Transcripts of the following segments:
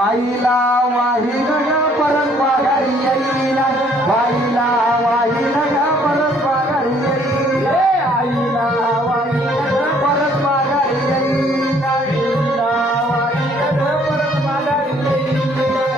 आईला वाहिन परत माघारी येईला, बाईला वाहिन परत माघारी येईला, आईला वाहिन परत माघारी येईला, आईला वाहिन परत माघारी येईला.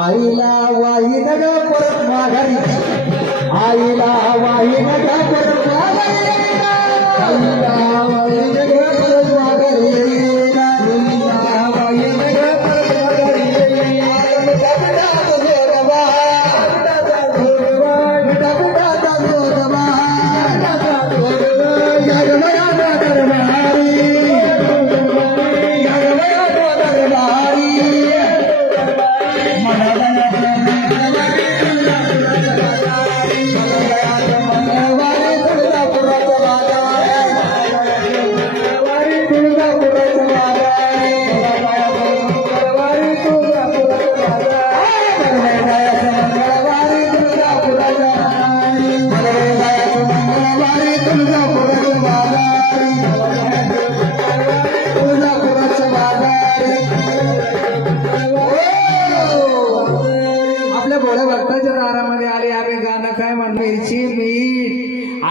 आईला वाहिन परत माघारी, आईला वाहिन परत माघारी, आईला वाहिन परत माघारी, आईला वाहिन परत माघारी. दरबारी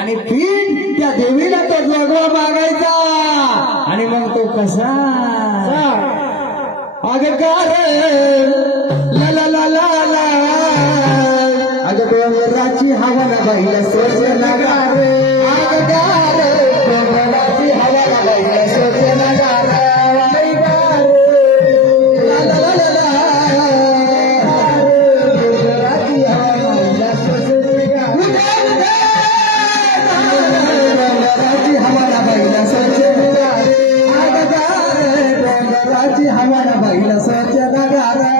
आणि तीन त्या देवीला तो जोडवा मागायचा आणि मग तो कसा अगकार ला ला ला ला ला अग डोंगराची हवा ना बाईला सोच नगार अगकार डोंगराची हवा ना बाईला सोच नगार हमारा भाईला सोच नगार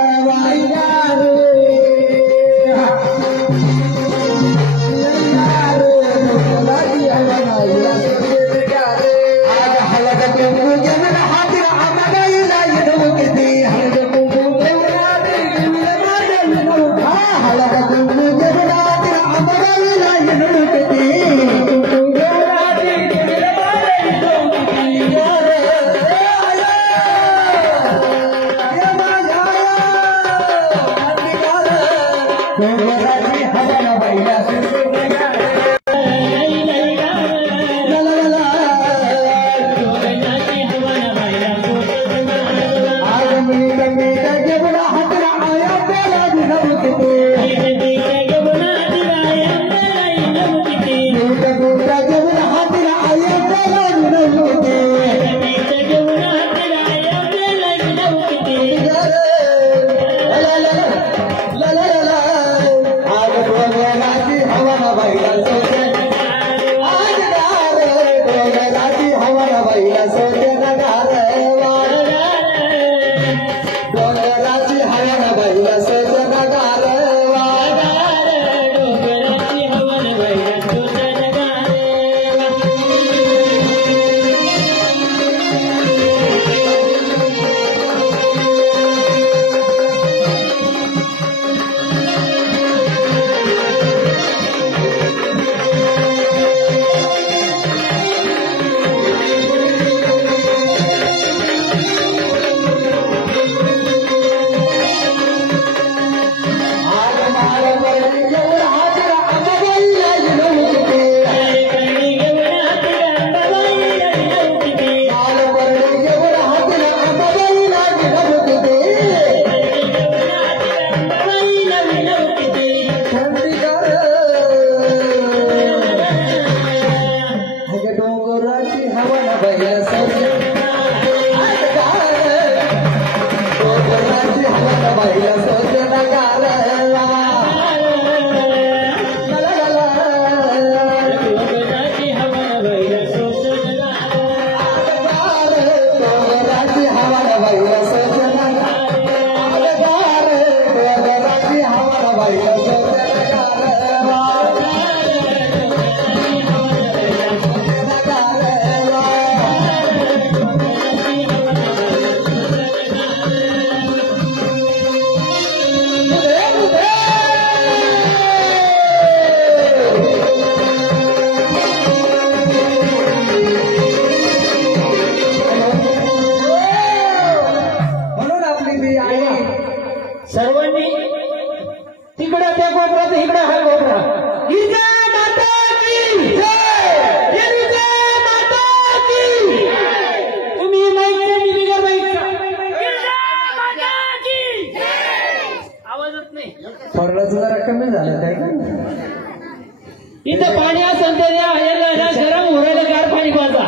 इथं पाणी असं गरम होणारं गार पाणी पाहता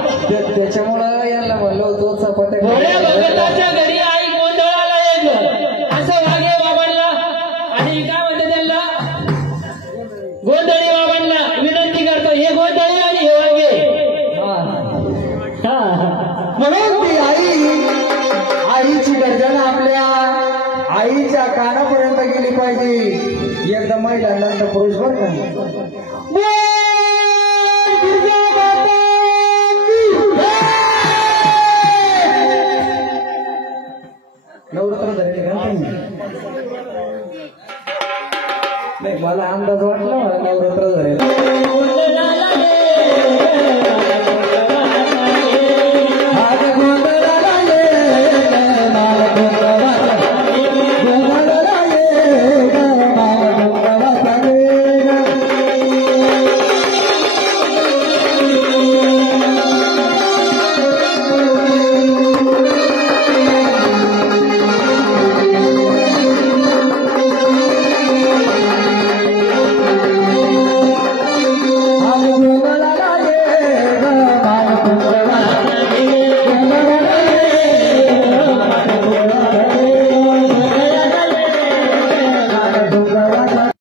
त्याच्यामुळं याला म्हणलं होतं चपाट्या भगताच्या घरी आई गोंधळाला यायचं असं वागे बाबांना आणि काय म्हणते त्यांना गोंधळी बाबांना विनंती करतो हे गोंधळी आणि हे वागे म्हणून ती आईची गर्जना आपल्या आईच्या कानापर्यंत गेली पाहिजे एकदा महिलांना पुरुष बर का नवरात्र झाले का नाही मला अंदाज वाटला मला नवरात्र झाले